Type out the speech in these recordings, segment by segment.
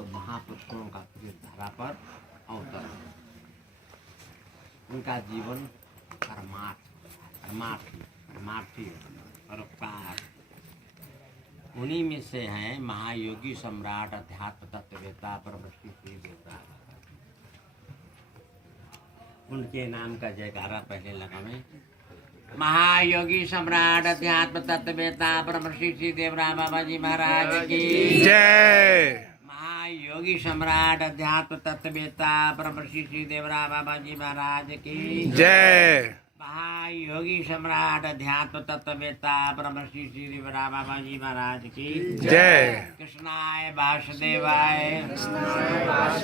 तो महापुरुषों का प्रिय धारा पर अवतरण। उनका जीवन परमार्थी परोपकार। उन्हीं में से हैं महायोगी सम्राट अध्यात्म तत्ववेता परमश्री श्री देवता। उनके नाम का जयकारा पहले लगावें। महायोगी सम्राट अध्यात्म तत्ववेता परमश्री श्री देवरा बाबा जी महाराज की जय। महायोगी सम्राट अध्यात्म तत्ववेता परमश्री श्री देवरा बाबा जी महाराज की जय। महायोगी सम्राट अध्यात्म तत्ववेता ब्रह्मश्री श्री देवरा बाबा जी महाराज की जय। कृष्णाय वासुदेवाय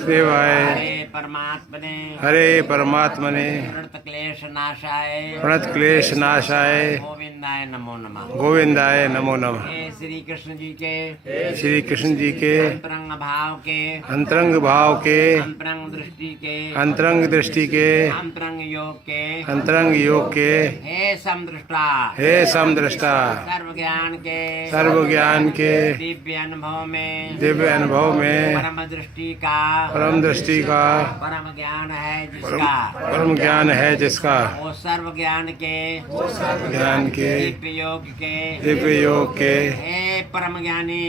देवाय हरे परमात्मने हरे परमात्मने प्रणत क्लेश नाशाय प्रणत क्लेश नाशाय गोविंदाय नमो नमः। गोविंदाय नमो नमः। हे श्री कृष्ण जी के श्री कृष्ण जी के अंतरंग भाव के अंतरंग भाव के अंतरंग दृष्टि के अंतरंग दृष्टि के अंतरंग योग के अंतरंग योग के हे समदृष्टा हे समदृष्टा सर्व ज्ञान के दिव्य अनुभव में परम दृष्टि का परम परम ज्ञान है जिसका परम ज्ञान है जिसका वो सर्व ज्ञान के दिव्य योग के हे परम ज्ञानी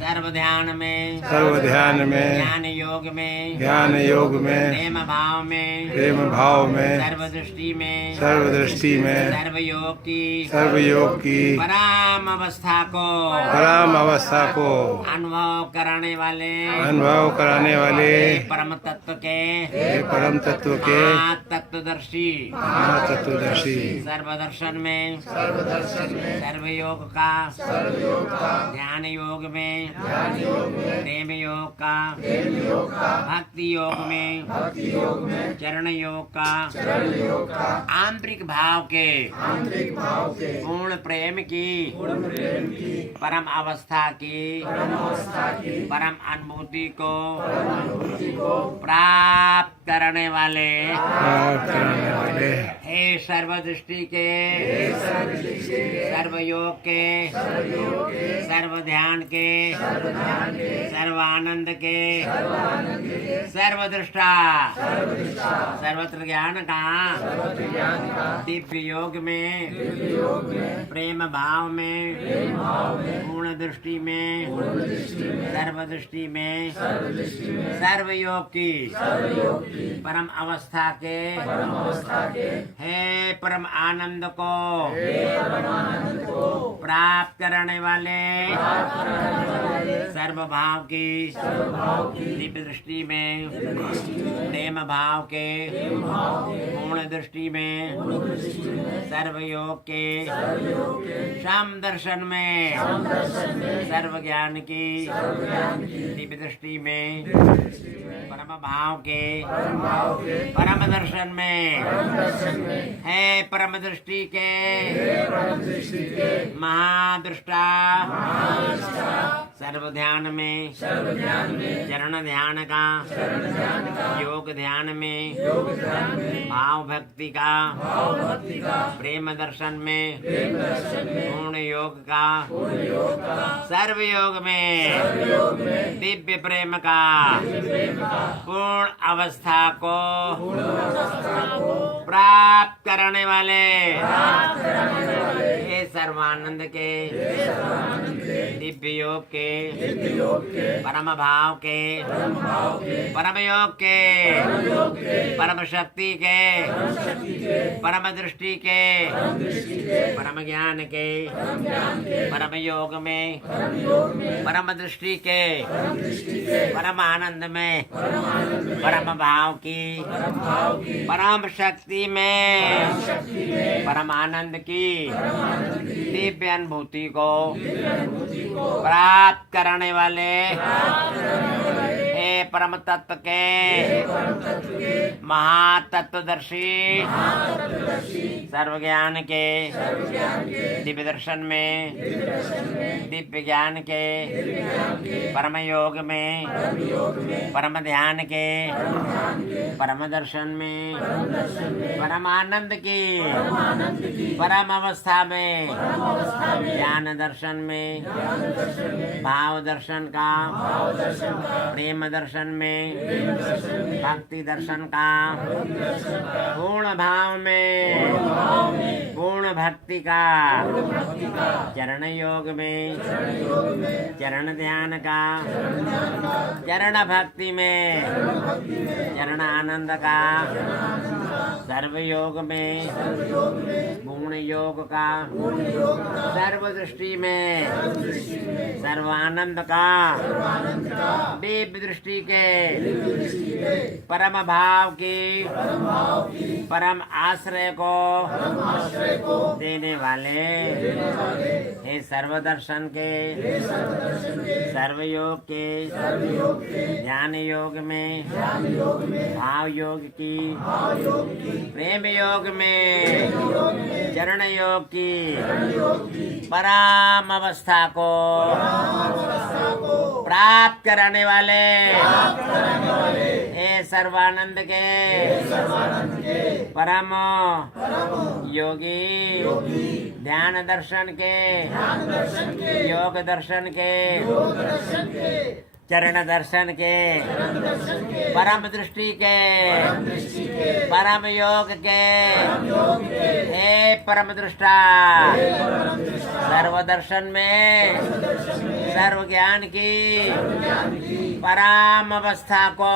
सर्व ध्यान में ज्ञान योग में प्रेम भाव में सर्वदृष्टि में सर्वयोग की परम अवस्था को अनुभव कराने वाले परम तत्व के तत्वदर्शी सर्वदर्शन में सर्वयोग का ध्यान योग में प्रेम योग का भक्ति योग में चरण योग का आंतरिक भाव के पूर्ण प्रेम की परम अवस्था की परम अनुभूति को प्राप्त करने वाले हे सर्वदृष्टि के सर्वयोग के सर्व ध्यान के सर्वानंद के सर्वदृष्टा सर्वत्र ज्ञान का दिव्य योग में प्रेम भाव में पूर्ण दृष्टि में सर्वदृष्टि में सर्वयोग की परम अवस्था के हे परम आनंद को प्राप्त करने वाले सर्व भाव की दिव्य दृष्टि में प्रेम भाव के पूर्ण दृष्टि में सर्वयोग के शाम दर्शन में सर्व ज्ञान की दिव्य दृष्टि में परम भाव के परम दर्शन में है परम दृष्टि के महादृष्टा सर्व ध्यान में चरण ध्यान का योग ध्यान में भाव भक्ति का प्रेम दर्शन में पूर्ण योग का सर्व योग में दिव्य प्रेम का पूर्ण अवस्था को प्राप्त करने वाले हे सर्वानंद के दिव्य योग के परम भाव के परम योग के परम शक्ति के परम दृष्टि के परम ज्ञान के परम योग में परम दृष्टि के परम आनंद में परम भाव की परम शक्ति में परम आनंद की दिव्य अनुभूति को प्राप्त करने वाले हे परम तत्व के महातत्वदर्शी सर्व ज्ञान के दिव्य दर्शन में दिव्य ज्ञान के परम योग में परम ध्यान के परम दर्शन में परम आनंद की परम अवस्था में ज्ञान दर्शन में भाव दर्शन का प्रेम दर्शन में भक्ति दर्शन का पूर्ण भाव में पूर्ण भक्ति का चरण योग में चरण ध्यान का चरण भक्ति में चरण आनंद का सर्व योग में पूर्ण योग का सर्व दृष्टि में सर्व आनंद का दिव्य दृष्टि के परम भाव की परम आश्रय को देने वाले हे सर्व दर्शन के सर्व योग के ध्यान योग में भाव योग की प्रेम योग में चरण योग की परम अवस्था को प्राप्त कराने वाले हे सर्वानंद के परम योगी ध्यान दर्शन के योग दर्शन के चरण दर्शन के परम दृष्टि के परम योग के हे परम दृष्टा सर्व दर्शन में सर्व ज्ञान की परम अवस्था को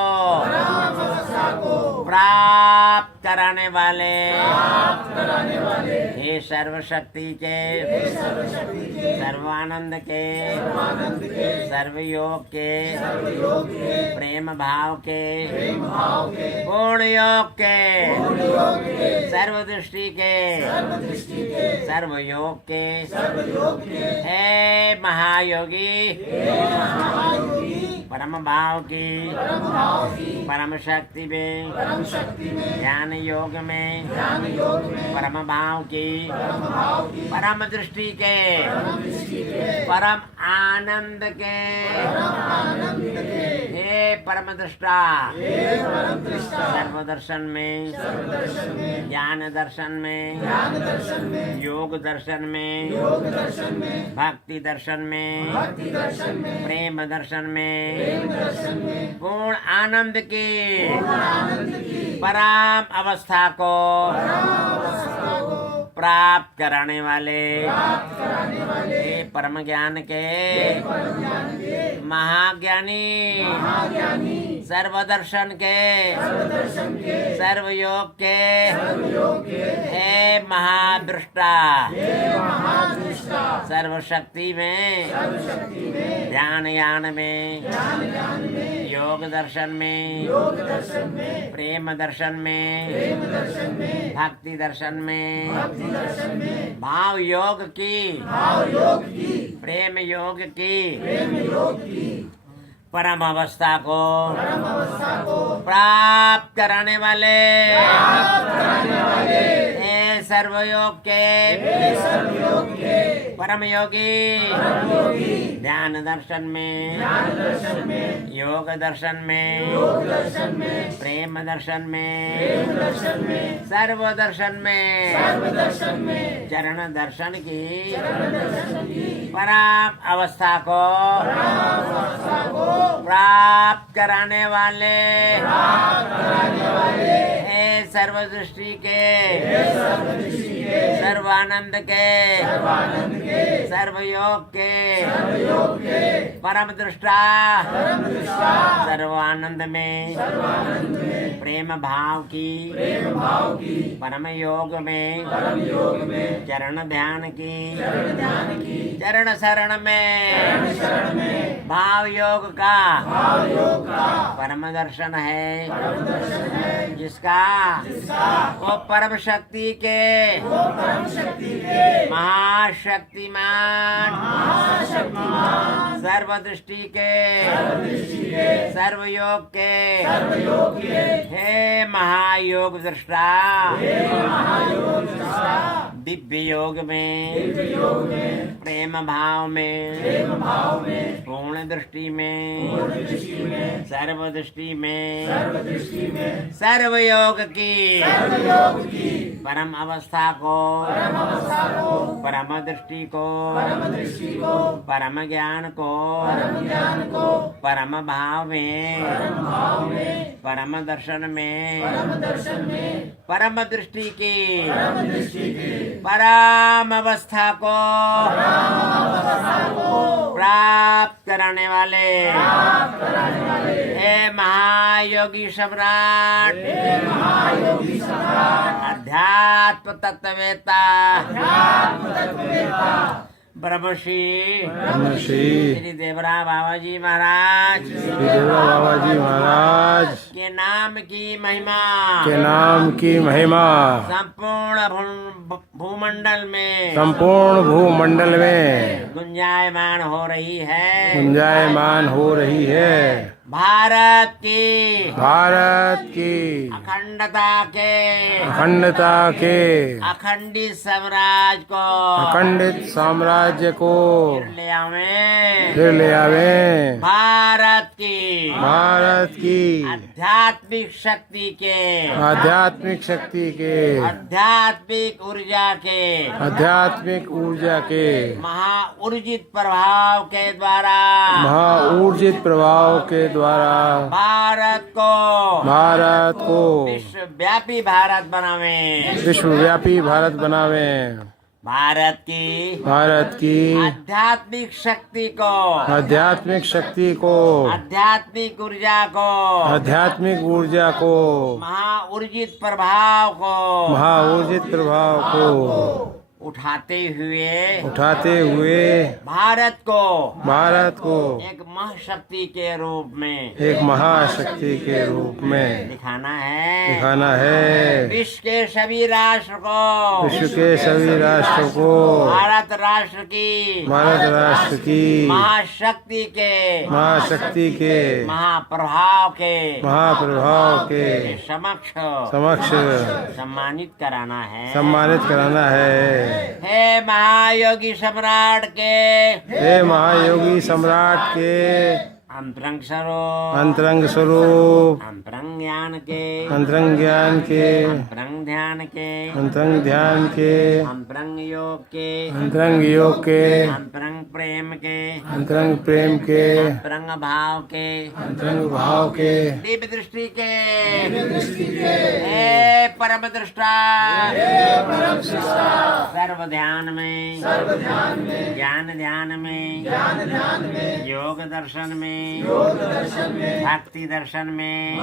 प्राप्त कराने वाले हे सर्वशक्ति के सर्वानंद के सर्व योग के प्रेम भाव के पूर्ण योग के सर्व दृष्टि के सर्व योग के हे महायोगी परम भाव की परम शक्ति में ध्यान योग में परम भाव की परम दृष्टि के परम आनंद के हे परम दृष्टा सर्व दर्शन में ज्ञान दर्शन में योग दर्शन में भक्ति दर्शन में प्रेम दर्शन में पूर्ण आनंद की परम अवस्था को प्राप्त कराने वाले हे परम ज्ञान के महाज्ञानी सर्व दर्शन के सर्व योग के हे महादृष्टा सर्व शक्ति में ध्यान यान में योग दर्शन में प्रेम दर्शन में भक्ति दर्शन में भाव योग की प्रेम योग की परम अवस्था को प्राप्त कराने वाले हे सर्वयोग के परम योगी ध्यान दर्शन में योग दर्शन में प्रेम दर्शन में सर्व दर्शन में चरण दर्शन की परम अवस्था को प्राप्त कराने वाले हे सर्व दृष्टि के सर्वानंद के सर्वयोग के परम दृष्टा सर्वानंद में प्रेम भाव की परम योग में चरण ध्यान की चरण शरण में भाव योग का परम दर्शन है जिसका वो परम शक्ति के महाशक्तिमान सर्वदृष्टि के सर्वयोग के हे महायोग दृष्टा दिव्य योग में प्रेम भाव में पूर्ण दृष्टि में सर्वदृष्टि में सर्वयोग की परम अवस्था को परम दृष्टि को परम ज्ञान को परम भाव में परम दर्शन में परम दृष्टि की परम अवस्था को प्राप्त कराने वाले हे महायोगी सम्राट अध्यात्म तत्ववेता ब्रह्मश्री श्री देवरा बाबा जी महाराज के नाम की महिमा संपूर्ण भूमंडल में गुंजायमान हो रही है भारत की अखंडता के अखंडित साम्राज्य को फिर ले आवे भारत की आध्यात्मिक शक्ति के आध्यात्मिक ऊर्जा के महाऊर्जित प्रभाव के द्वारा भारत को विश्वव्यापी भारत बनावे भारत की आध्यात्मिक शक्ति को आध्यात्मिक ऊर्जा को महाऊर्जित प्रभाव को उठाते हुए भारत को एक महाशक्ति के रूप में दिखाना है विश्व के सभी राष्ट्र को भारत राष्ट्र की महाशक्ति के महाप्रभाव के समक्ष सम्मानित कराना है हे महायोगी सम्राट के अंतरंग स्वरूप अंतरंग ज्ञान के अंतरंग ध्यान के अंतरंग योग के अंतरंग प्रेम के अंतरंग भाव के दिव्य दृष्टि के हे परम दृष्टा सर्व ध्यान में ज्ञान में योग दर्शन में भक्ति दर्शन में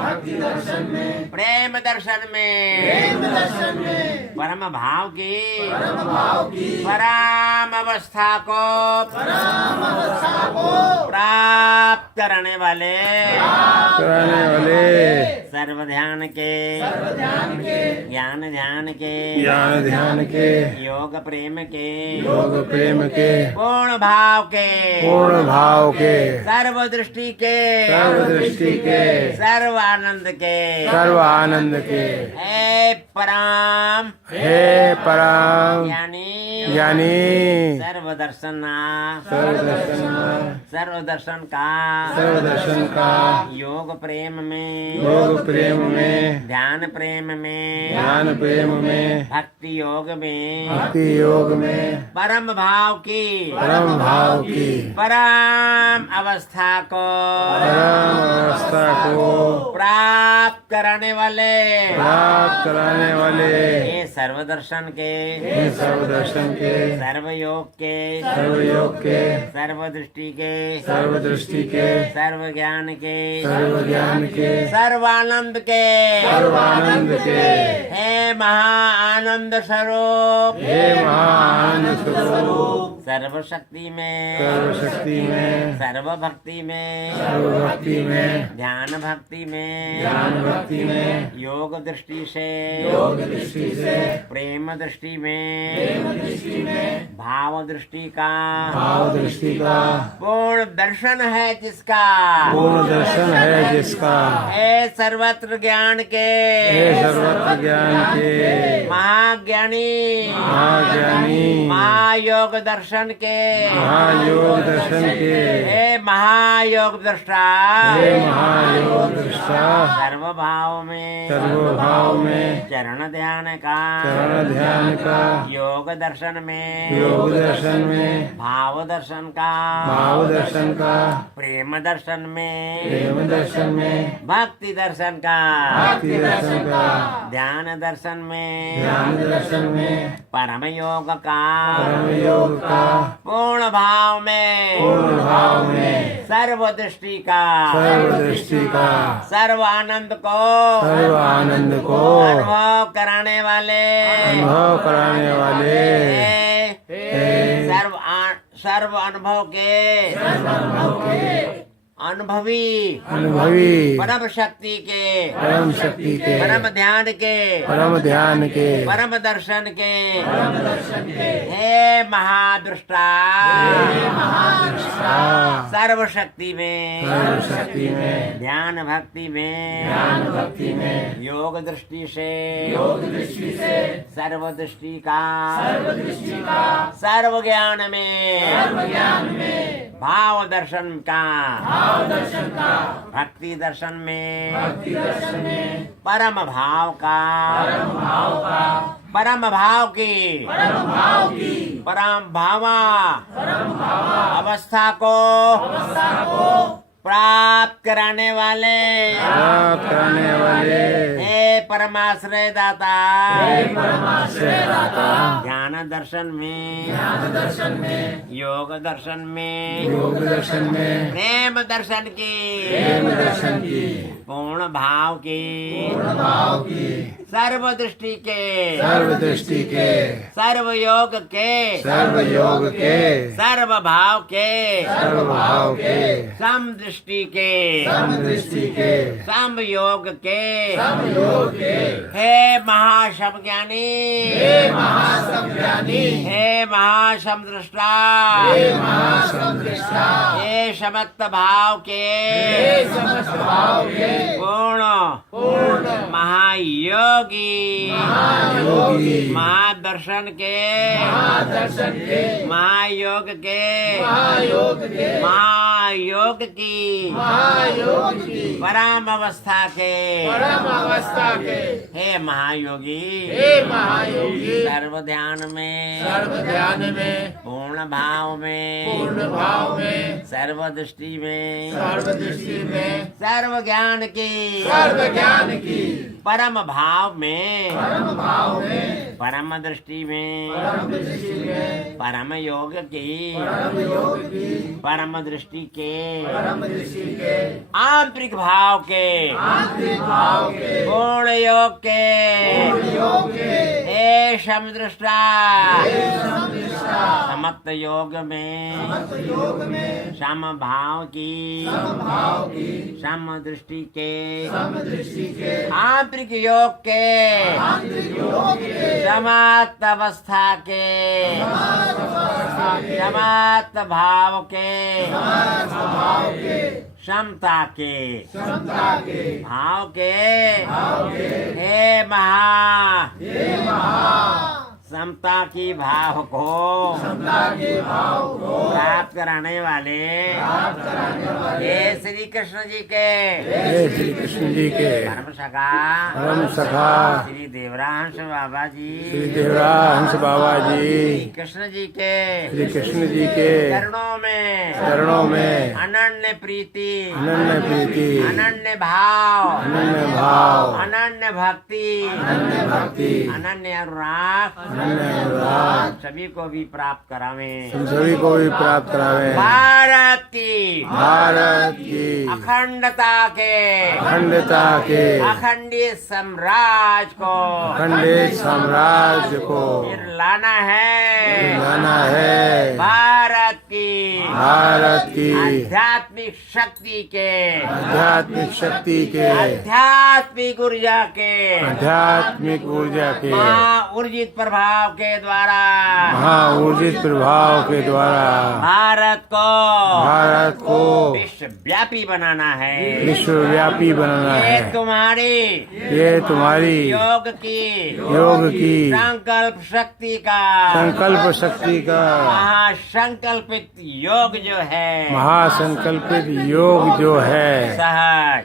प्रेम दर्शन में परम भाव की परम अवस्था को प्राप्त करने वाले सर्व ध्यान के ज्ञान ध्यान के योग प्रेम के पूर्ण भाव के सर्व दृष्टि के सर्व आनंद के हे परम ज्ञानी सर्वदर्शन का योग प्रेम में ध्यान प्रेम में भक्ति योग में परम भाव की परम अवस्था को प्राप्त कराने वाले ये सर्वदर्शन के सर्वयोग के सर्वदृष्टि के सर्व ज्ञान के सर्वानंद के हे महाआनंद स्वरूप सर्वशक्ति में, सर्वशक्ति में, सर्वभक्ति में, सर्वभक्ति में, ध्यान भक्ति में, ज्ञान भक्ति में, योग दृष्टि से, योग दृष्टि से, प्रेम दृष्टि में, प्रेम दृष्टि में, भाव दृष्टि का, भाव दृष्टि का, पूर्ण दर्शन है जिसका, पूर्ण दर्शन है जिसका, हे सर्वत्र ज्ञान के, हे सर्वत्र ज्ञान के, महाज्ञानी, महाज्ञानी, महायोग दर्शन के, महायोग दर्शन के, हे महायोग दृष्टा, हे महायोग दृष्टा, सर्वभाव में, सर्वभाव में, चरण ध्यान का, चरण ध्यान का, योग दर्शन में, योग दर्शन में, भाव दर्शन का, भाव दर्शन का, प्रेम दर्शन में, प्रेम दर्शन में, भक्ति दर्शन का, भक्ति दर्शन का, ध्यान दर्शन में, ध्यान दर्शन में, परम योग का, परम योग का, पूर्ण भाव में, पूर्ण भाव में, सर्व दृष्टि का, सर्व दृष्टि का, सर्व आनंद को सर्व आनंद को अनुभव कराने वाले, अनुभव कराने वाले, हे सर्व अनुभव के अनुभवी अनुभवी, परम शक्ति के, परम शक्ति के, परम ध्यान के, परम ध्यान के, परम दर्शन के, हे महादृष्टा, सर्व शक्ति में, सर्व शक्ति में, ध्यान भक्ति में, ज्ञान भक्ति में, योग दृष्टि से, योग दृष्टि से, सर्व दृष्टि का, सर्व दृष्टि का, सर्व ज्ञान में, सर्व ज्ञान में, भाव दर्शन का, भाव दर्शन का, भक्ति दर्शन में, भक्ति दर्शन में, परम भाव का, परम भाव का, परम भाव की, परम भाव की, परम भावा परम भावा अवस्था को प्राप्त कराने वाले, प्राप्त करने वाले, हे परमाश्रय दाता, हे परमाश्रय दाता, ज्ञान दर्शन में, ज्ञान दर्शन में, योग दर्शन में, योग दर्शन में, प्रेम दर्शन की, प्रेम दर्शन की, पूर्ण भाव की, पूर्ण भाव की, सर्व दृष्टि के, सर्व दृष्टि के, सर्व योग के, सर्व योग के, सर्व भाव के, सर्व भाव के, सम दृष्टि के, सम दृष्टि के, सम योग के, सम योग के, हे महाशम ज्ञानी, हे महासंज्ञानी, हे महाशम दृष्टा, हे महासंदृष्टा, हे समस्त भाव के, हे समस्त भाव के, पूर्ण महायोगी, महायोगी, महादर्शन के, महादर्शन के, महायोग के, महायोग के, महायोग की, महायोग की, परम अवस्था के, परम अवस्था के, हे महायोगी, हे महायोगी, सर्व ध्यान में, सर्व ध्यान में, पूर्ण भाव में, पूर्ण भाव में, सर्व दृष्टि में, सर्व दृष्टि में, सर्व ज्ञान की, सर्व ज्ञान की, परम भाव में, परम भाव में, परम दृष्टि में, परम दृष्टि में, परम योग की, परम योग की, परम दृष्टि के, परम दृष्टि के, आंतरिक भाव के, आंतरिक भाव के, पूर्ण योग के, पूर्ण योग के, हे समदृष्टा, हे समदृष्टा, समस्त योग में, समस्त योग में, सम भाव की, सम भाव की, सम दृष्टि के, सम दृष्टि के, आंतरिक योग के, आंतरिक योग के, समाप्त अवस्था के, समाप्त भाव के, भाव के, क्षमता के, क्षमता के, भाव के, भाव के, हे महा हे महा समता की भाव को समता के भाव को प्राप्त कराने वाले प्राप्त कराने वाले, हे श्री कृष्ण जी के हे श्री कृष्ण जी के परम सखा परम सखा श्री देवरांश बाबा जी, श्री देवरांश बाबा जी, श्री कृष्ण जी के श्री कृष्ण जी के चरणों में चरणों में अनन्य प्रीति, अनन्य प्रीति, अनन्य भाव, अनन्य भाव, अनन्य भक्ति, अनन्य भक्ति, अनन्य अनुराग अनन्य अनुराग सभी को भी प्राप्त करावे। तुम सभी को भी प्राप्त करावे। भारत की भारत की अखंडता के अखंडता के अखंडित साम्राज्य को खंडित साम्राज्य को फिर लाना है भारत की आध्यात्मिक शक्ति के आध्यात्मिक ऊर्जा के ऊर्जित प्रभाव के द्वारा भारत को विश्वव्यापी बनाना है। ये तुम्हारी योग की संकल्प शक्ति का महासंकल्पित योग जो है सहज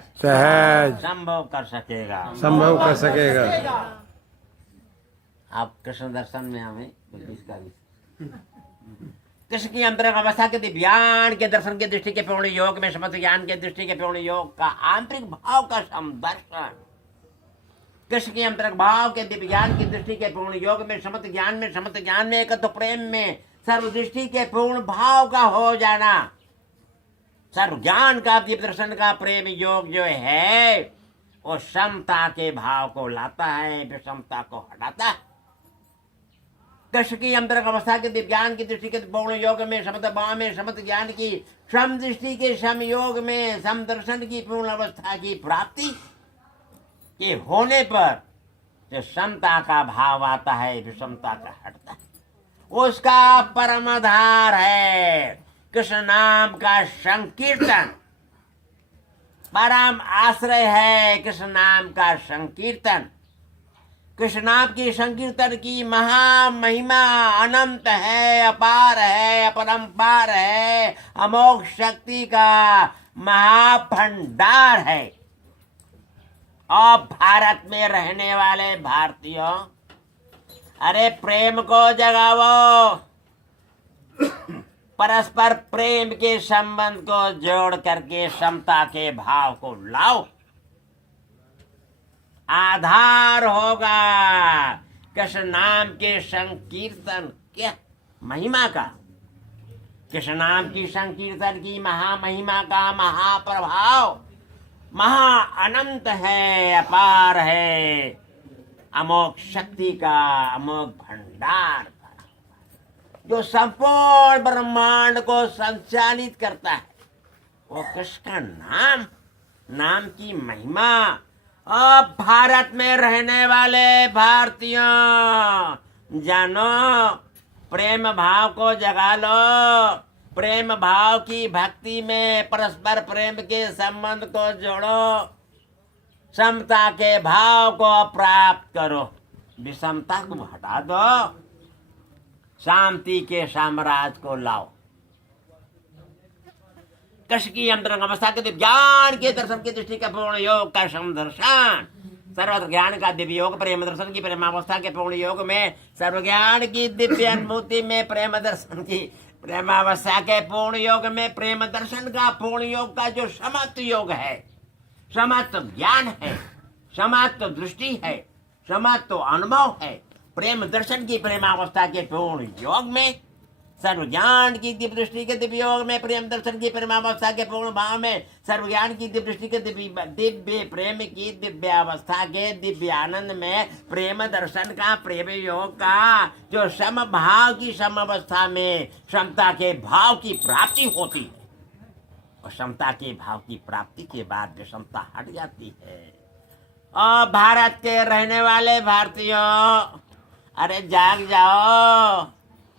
संभव कर सकेगा। आप कृष्ण दर्शन में हमें कृष्ण की अंतरंग अवस्था के दिव्यान के दर्शन के दृष्टि के पूर्ण योग में समस्त ज्ञान के दृष्टि के पूर्ण योग का आंतरिक भाव का समदर्शन। कृष्ण के अंतरंग भाव के दिव्य ज्ञान की दृष्टि के पूर्ण योग में समस्त ज्ञान में एकत्व प्रेम में सर्व दृष्टि के पूर्ण भाव का हो जाना। सर्व ज्ञान का दिव्य दर्शन का प्रेम योग जो है वो समता के भाव को लाता है, विषमता को हटाता है। कृष्ण की अंतरंग अवस्था के दिव्यान की दृष्टि के पूर्ण योग में समस्त भाव में समस्त ज्ञान की सम दृष्टि के समयोग में समदर्शन की पूर्ण अवस्था की प्राप्ति के होने पर जो समता का भाव आता है, विषमता का हटता है, उसका परम आधार है कृष्ण नाम का संकीर्तन। परम आश्रय है कृष्ण नाम का संकीर्तन। कृष्ण नाम की संकीर्तन की महामहिमा अनंत है, अपार है, अपरंपार है, अमोघ शक्ति का महाभंडार है। और भारत में रहने वाले भारतीयों, अरे प्रेम को जगाओ, परस्पर प्रेम के संबंध को जोड़ करके समता के भाव को लाओ। आधार होगा कृष्ण नाम के संकीर्तन क्या महिमा का, कृष्ण नाम की संकीर्तन की महामहिमा का महाप्रभाव महा अनंत है, अपार है, अमोघ शक्ति का अमोघ भंडार का, जो संपूर्ण ब्रह्मांड को संचालित करता है। वो कृष्ण का नाम की महिमा। अब भारत में रहने वाले भारतीयों, जानो, प्रेम भाव को जगा लो, प्रेम भाव की भक्ति में परस्पर प्रेम के संबंध को जोड़ो, समता के भाव को प्राप्त करो, विषमता को हटा दो, शांति के साम्राज्य को लाओ। कृष्ण की अंतरंग अवस्था के ज्ञान के दर्शन की दृष्टि का पूर्ण योग का समदर्शन, सर्वत्र ज्ञान का दिव्य योग प्रेम दर्शन की प्रेमावस्था के पूर्ण योग में, सर्व ज्ञान की दिव्य अनुभूति में प्रेम दर्शन की प्रेमावस्था के पूर्ण योग में, प्रेम दर्शन का पूर्ण योग का जो समत्व योग है, समत्व ज्ञान है, समत्व दृष्टि है, समत्व अनुभव है, प्रेम दर्शन की प्रेमावस्था के पूर्ण योग में, सर्व ज्ञान की दिव्य दृष्टि के दिव्य योग में, प्रेम दर्शन की प्रेमावस्था के पूर्ण भाव में, सर्व ज्ञान की दिव्य दृष्टि के दिव्य प्रेम की दिव्य अवस्था के दिव्य आनंद में, प्रेम दर्शन का प्रेम योग का जो सम भाव की सम अवस्था में समता के भाव की प्राप्ति होती है, और समता के भाव की प्राप्ति के बाद विषमता हट जाती है। और भारत के रहने वाले भारतीयों, अरे जाग जाओ,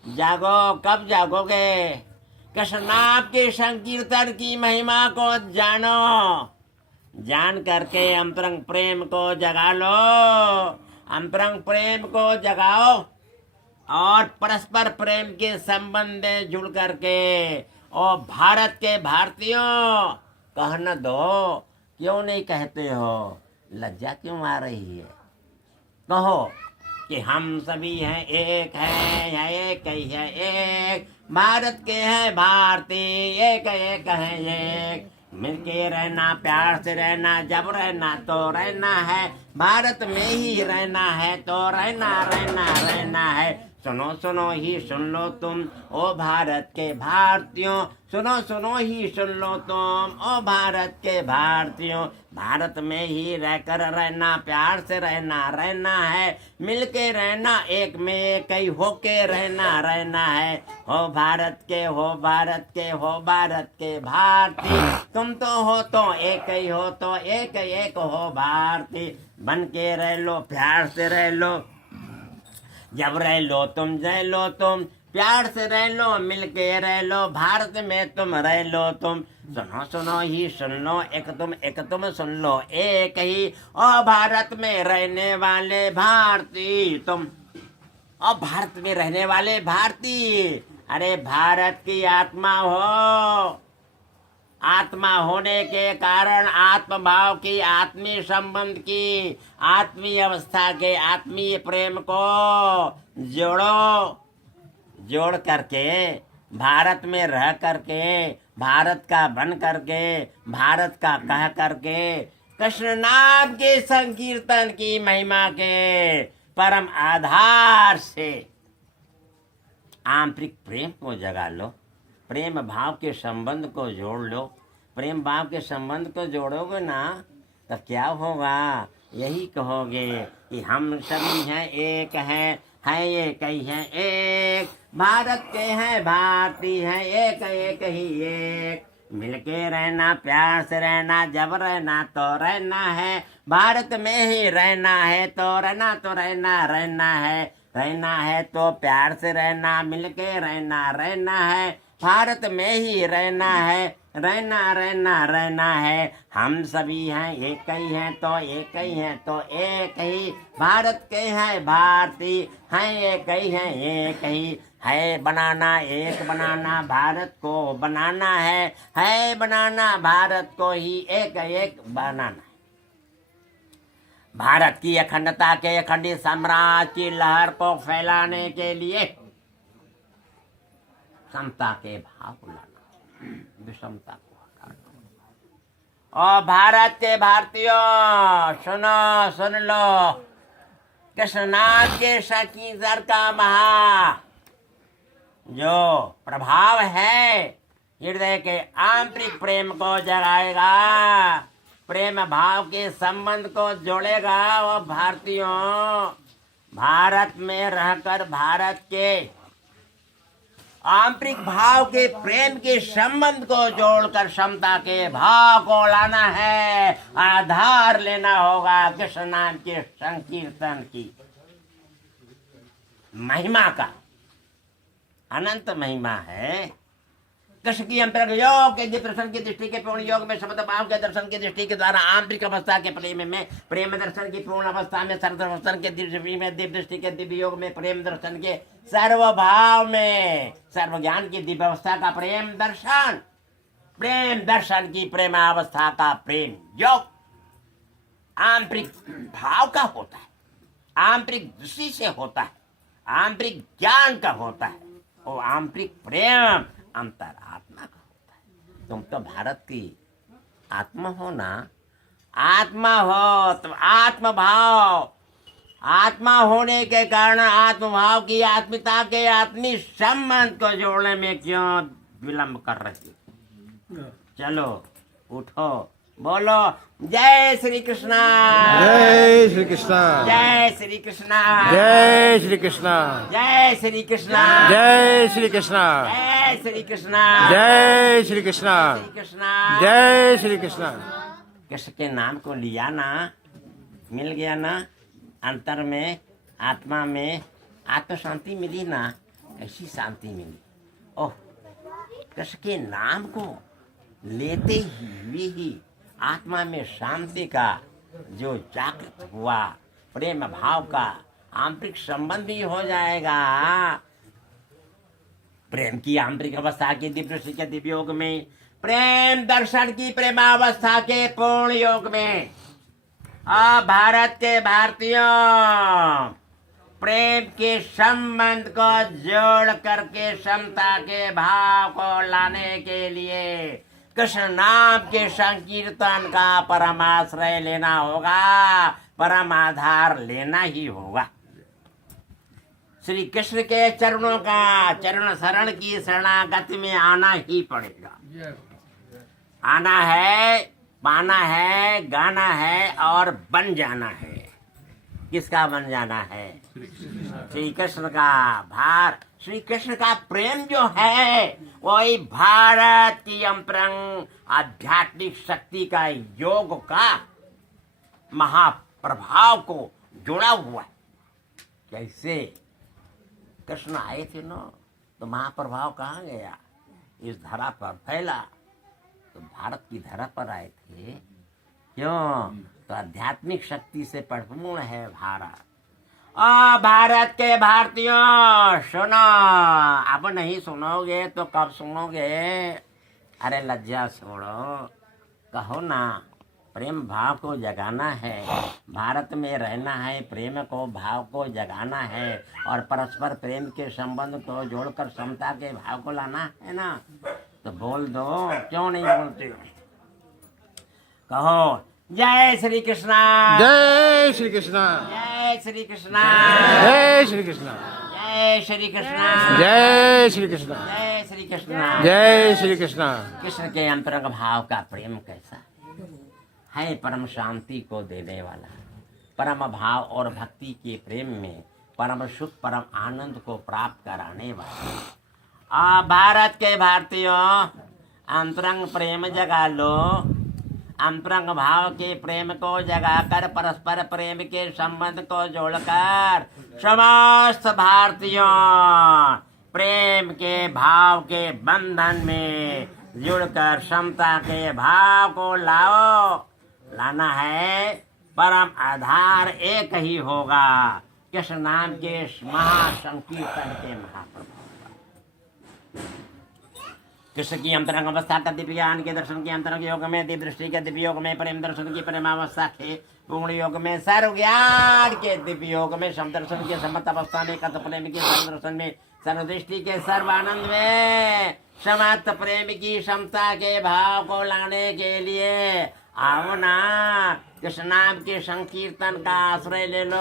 जागो। कब जागोगे? कृष्ण नाम के संकीर्तन की महिमा को जानो, जान करके अंतरंग प्रेम को जगा लो, अंतरंग प्रेम को जगाओ, और परस्पर प्रेम के संबंध में जुड़ करके और भारत के भारतीयों कहना दो। क्यों नहीं कहते हो? लज्जा क्यों आ रही है? कहो कि हम सभी हैं, एक है, एक ही है, एक भारत के हैं भारतीय, एक एक है, एक मिलके रहना, प्यार से रहना, जब रहना तो रहना है, भारत में ही रहना है तो रहना रहना रहना है, सुनो सुनो ही सुन लो तुम ओ भारत के भारतीयों, सुनो सुनो ही सुन लो तुम ओ भारत के भारतीयों। भारत में ही रहकर रहना, प्यार से रहना, रहना है मिलके रहना, एक में एक ही होके रहना, रहना है। हो भारत के, हो भारत के, हो भारत के भारतीय, तुम तो हो तो एक ही हो, तो एक एक हो भारतीय। बन के रह लो, प्यार से रह लो, जब रह लो तुम, रह लो तुम, प्यार से रह लो, मिलके रह लो, भारत में तुम रह लो तुम। सुनो सुनो ही सुन लो, एक तुम सुन लो, एक ही ओ भारत में रहने वाले भारतीय तुम, और भारत में रहने वाले भारतीय। अरे भारत की आत्मा हो, आत्मा होने के कारण आत्म भाव की, आत्मीय संबंध की, आत्मीय अवस्था के, आत्मीय प्रेम को जोड़ो, जोड़ करके भारत में रह करके, भारत का बन करके, भारत का कह करके, कृष्ण नाम के संकीर्तन की महिमा के परम आधार से आंतरिक प्रेम को जगा लो, प्रेम भाव के संबंध को जोड़ लो। प्रेम भाव के संबंध को जोड़ोगे ना तो क्या होगा? यही कहोगे कि हम सभी हैं, एक हैं, एक ही हैं, एक भारत के हैं, भारतीय हैं, एक एक ही एक। मिलके रहना, प्यार से रहना, जब रहना तो रहना है, भारत में ही रहना है, तो रहना तो रहना, रहना है, रहना है तो प्यार से रहना, मिलके रहना, रहना है, भारत में ही रहना है, रहना रहना रहना है। हम सभी हैं, एक ही हैं, तो एक ही हैं, तो एक ही भारत के हैं, भारतीय हैं, एक ही हैं, एक ही है। बनाना, एक बनाना, भारत को बनाना है बनाना, भारत को ही एक एक बनाना है। भारत की अखंडता के, अखंडित साम्राज्य की लहर को फैलाने के लिए समता के भाव को लाना, विषमता को हटाना। और भारत के भारतीयों सुनो, सुन लो, कृष्णनाथ के संकीर्तन का महा जो प्रभाव है हृदय के आंतरिक प्रेम को जगाएगा, प्रेम भाव के संबंध को जोड़ेगा। वो भारतीयों, भारत में रहकर भारत के आंतरिक भाव के, प्रेम के संबंध को जोड़कर समता के भाव को लाना है, आधार लेना होगा कृष्ण नाम के संकीर्तन की महिमा का। अनंत महिमा है। कृष्ण की अंतरंग योग के दर्शन की दृष्टि के पूर्ण योग में, शब्द भाव के दर्शन की दृष्टि के द्वारा आंतरिक अवस्था के प्रेम में, प्रेम दर्शन की पूर्ण अवस्था में, सर्व दर्शन के दृष्टि में, दिव्य दृष्टि के दिव्य योग में, प्रेम दर्शन के सर्व भाव में, सर्व ज्ञान की दिव्य अवस्था का प्रेम दर्शन, प्रेम दर्शन की प्रेमावस्था का प्रेम योग आंतरिक भाव का होता है, आंतरिक दृष्टि से होता है, आंतरिक ज्ञान का होता है, और आंतरिक प्रेम अंतरात्मा का होता है। तुम तो भारत की आत्मा हो ना, आत्मा हो तो आत्म भाव, आत्मा होने के कारण आत्म भाव की, आत्मिकता के, आत्मी संबंध को जोड़ने में क्यों विलंब कर रही? चलो उठो, बोलो जय श्री कृष्णा, जय श्री कृष्णा, जय श्री कृष्णा, जय श्री कृष्णा, जय श्री कृष्णा, जय श्री कृष्णा, जय श्री कृष्णा, जय श्री कृष्णा, श्री कृष्णा, जय श्री कृष्णा। कृष्ण के नाम को लिया ना, मिल गया ना, अंतर में, आत्मा में आत्म शांति मिली ना, ऐसी शांति मिली। ओह, कृष्ण के नाम को लेते हुए ही आत्मा में शांति का जो जागृत हुआ, प्रेम भाव का आंतरिक संबंध भी हो जाएगा। प्रेम की आंतरिक अवस्था की दिव्य दृष्टि के दिव्य योग में, प्रेम दर्शन की प्रेमावस्था के पूर्ण योग में, भारत के भारतीयों प्रेम के संबंध को जोड़ करके समता के भाव को लाने के लिए कृष्ण नाम के संकीर्तन का परमाश्रय लेना होगा, परम आधार लेना ही होगा। श्री कृष्ण के चरणों का चरण शरण की शरणागति में आना ही पड़ेगा। आना है, पाना है, गाना है और बन जाना है। किसका बन जाना है? श्री कृष्ण का। श्री कृष्ण का प्रेम जो है वही भारत की अंतरंग आध्यात्मिक शक्ति का योग का महाप्रभाव को जुड़ा हुआ है। कैसे? कृष्ण आए थे ना तो महाप्रभाव कहाँ गया? इस धरा पर फैला। तो भारत की धरा पर आए थे। क्यों? तो आध्यात्मिक शक्ति से परिपूर्ण है भारत। भारत के भारतीयों सुनो। अब नहीं सुनोगे तो कब सुनोगे? अरे लज्जा छोड़ो, कहो ना। प्रेम भाव को जगाना है, भारत में रहना है, प्रेम को भाव को जगाना है और परस्पर प्रेम के संबंध को जोड़कर समता के भाव को लाना है ना। तो बोल दो, क्यों नहीं बोलते हो? कहो जय श्री कृष्णा, जय श्री कृष्णा, जय श्री कृष्णा, जय श्री कृष्णा, जय श्री कृष्णा, जय श्री कृष्णा, जय श्री कृष्णा, जय श्री कृष्णा। कृष्ण के अंतरंग भाव का प्रेम कैसा है? परम शांति को देने वाला, परम भाव और भक्ति के प्रेम में परम सुख परम आनंद को प्राप्त कराने वाला। भारत के भारतीयों अंतरंग प्रेम जगा लो। अंतरंग भाव के प्रेम को जगाकर परस्पर प्रेम के संबंध को जोड़कर समस्त भारतीयों प्रेम के भाव के बंधन में जुड़कर समता के भाव को लाओ। लाना है, परम आधार एक ही होगा, कृष्ण नाम के महासंकीर्तन के महाप्रभु। कृष्ण की अंतरंग अवस्था का दिव्य ज्ञान के दर्शन के अंतरंग योग में, दिव्य दृष्टि के दिव्य योग में, प्रेम दर्शन की प्रेमावस्था के पूर्ण योग में, सर्व ज्ञान के दिव्य योग में, समदर्शन के समत अवस्था में, कथ प्रेम के सर्वदर्शन में, सर्वदृष्टि के सर्व आनंद में, समत प्रेम की समता के भाव को लाने के लिए आओ ना। कृष्ण नाम के संकीर्तन का आश्रय ले लो।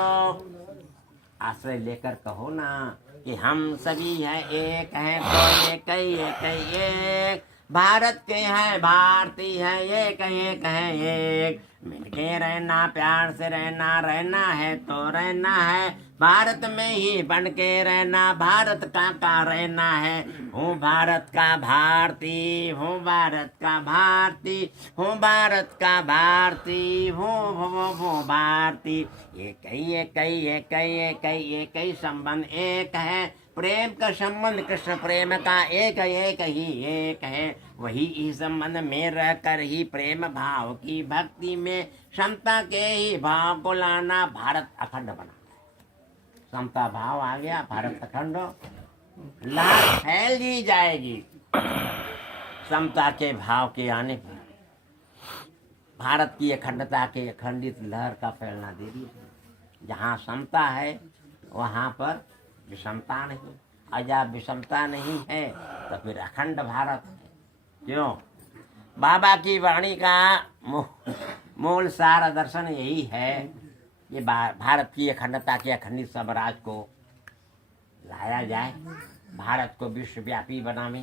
आश्रय लेकर कहो ना कि हम सभी हैं, एक हैं तो एक भारत के हैं, भारतीय हैं, एक हैं एक। मिलके रहना, प्यार से रहना, रहना है तो रहना है, भारत में ही बन के रहना, भारत का रहना है। हूँ भारत का भारती, हूँ भारत का भारती, हूँ भारत का भारती, हूँ भारती। एक ही संबंध एक है, प्रेम का संबंध कृष्ण प्रेम का एक ही एक है। वही इस संबंध में रहकर ही प्रेम भाव की भक्ति में समता के ही भाव को लाना, भारत अखंड बना। समता भाव आ गया, भारत अखंड, लहर फैल दी जाएगी। समता के भाव के आने पर भारत की अखंडता के अखंडित लहर का फैलना दे दी। जहाँ समता है वहाँ पर विषमता नहीं, और जहाँ विषमता नहीं है तो फिर अखंड भारत है। क्यों? बाबा की वाणी का मूल सार दर्शन यही है कि भारत की अखंडता के अखंडित साम्राज्य को लाया जाए, भारत को विश्वव्यापी बनावे,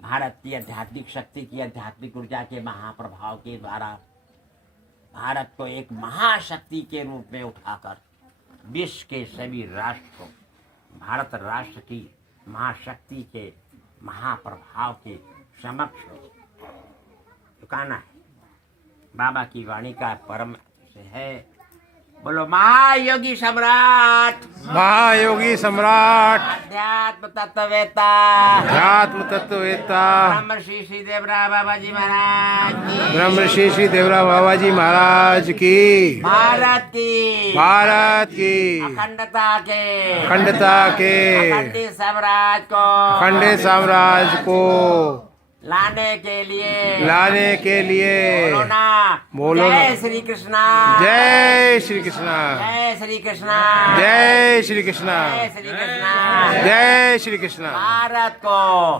भारत की आध्यात्मिक शक्ति की आध्यात्मिक ऊर्जा के महाप्रभाव के द्वारा भारत को एक महाशक्ति के रूप में उठाकर विश्व के सभी राष्ट्र को भारत राष्ट्र की महाशक्ति के महाप्रभाव के समक्ष झुकाना है। बाबा की वाणी का परम है। बोलो महायोगी सम्राट, महायोगी सम्राट, अध्यात्म तत्ववेता, अध्यात्म तत्ववेता, ब्रह्म श्री देवरा बाबा जी महाराज की, ब्रह्म श्री देवरा बाबा जी महाराज की, भारत की अखंडता के अखंडित साम्राज्य को अखंडित साम्राज्य को लाने के लिए बोलो ना। जय श्री कृष्णा, जय श्री कृष्णा, जय श्री कृष्णा, जय श्री कृष्णा, जय श्री कृष्णा। जय श्री कृष्णा।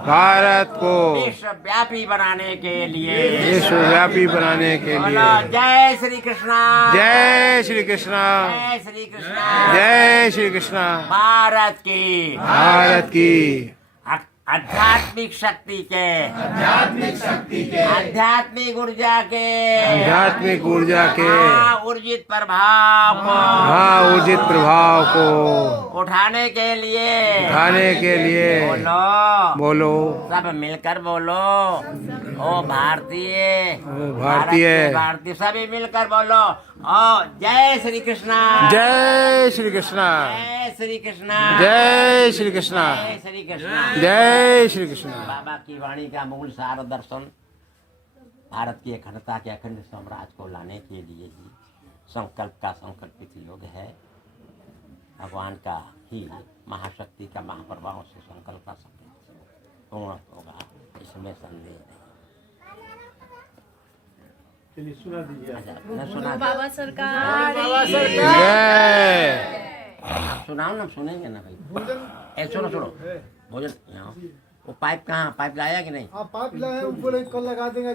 भारत को विश्वव्यापी बनाने के लिए, विश्वव्यापी बनाने के बोलो लिए जय श्री कृष्णा, जय श्री कृष्णा, जय श्री कृष्णा। जय श्री कृष्णा। भारत की आध्यात्मिक शक्ति के, आध्यात्मिक ऊर्जा के ऊर्जित प्रभाव को, ऊर्जित प्रभाव को उठाने के लिए बोलो सब मिलकर बोलो, ओ भारतीय भारतीय सभी मिलकर बोलो, ओ जय श्री कृष्णा, जय श्री कृष्णा, जय श्री कृष्णा, जय श्री कृष्णा, जय श्री कृष्णा। जय श्री कृष्णा। बाबा की वाणी का मूल सार दर्शन भारत की अखंडता के अखंड साम्राज्य को लाने के लिए ही संकल्प का संकल्पित योग है। भगवान का ही महाशक्ति का महाप्रभाव से संकल्प का संकल्प पूर्ण होगा, इसमें संदेह नहीं। सुना दीजिए। मैं सुना बाबा सरकार जय। सुनाओ ना, सुनेंगे ना भाई। सुनो भोजन यहाँ वो पाइप कहाँ, पाइप लाया कि नहीं? आप पाइप लाए ऊपर कल लगा देंगे।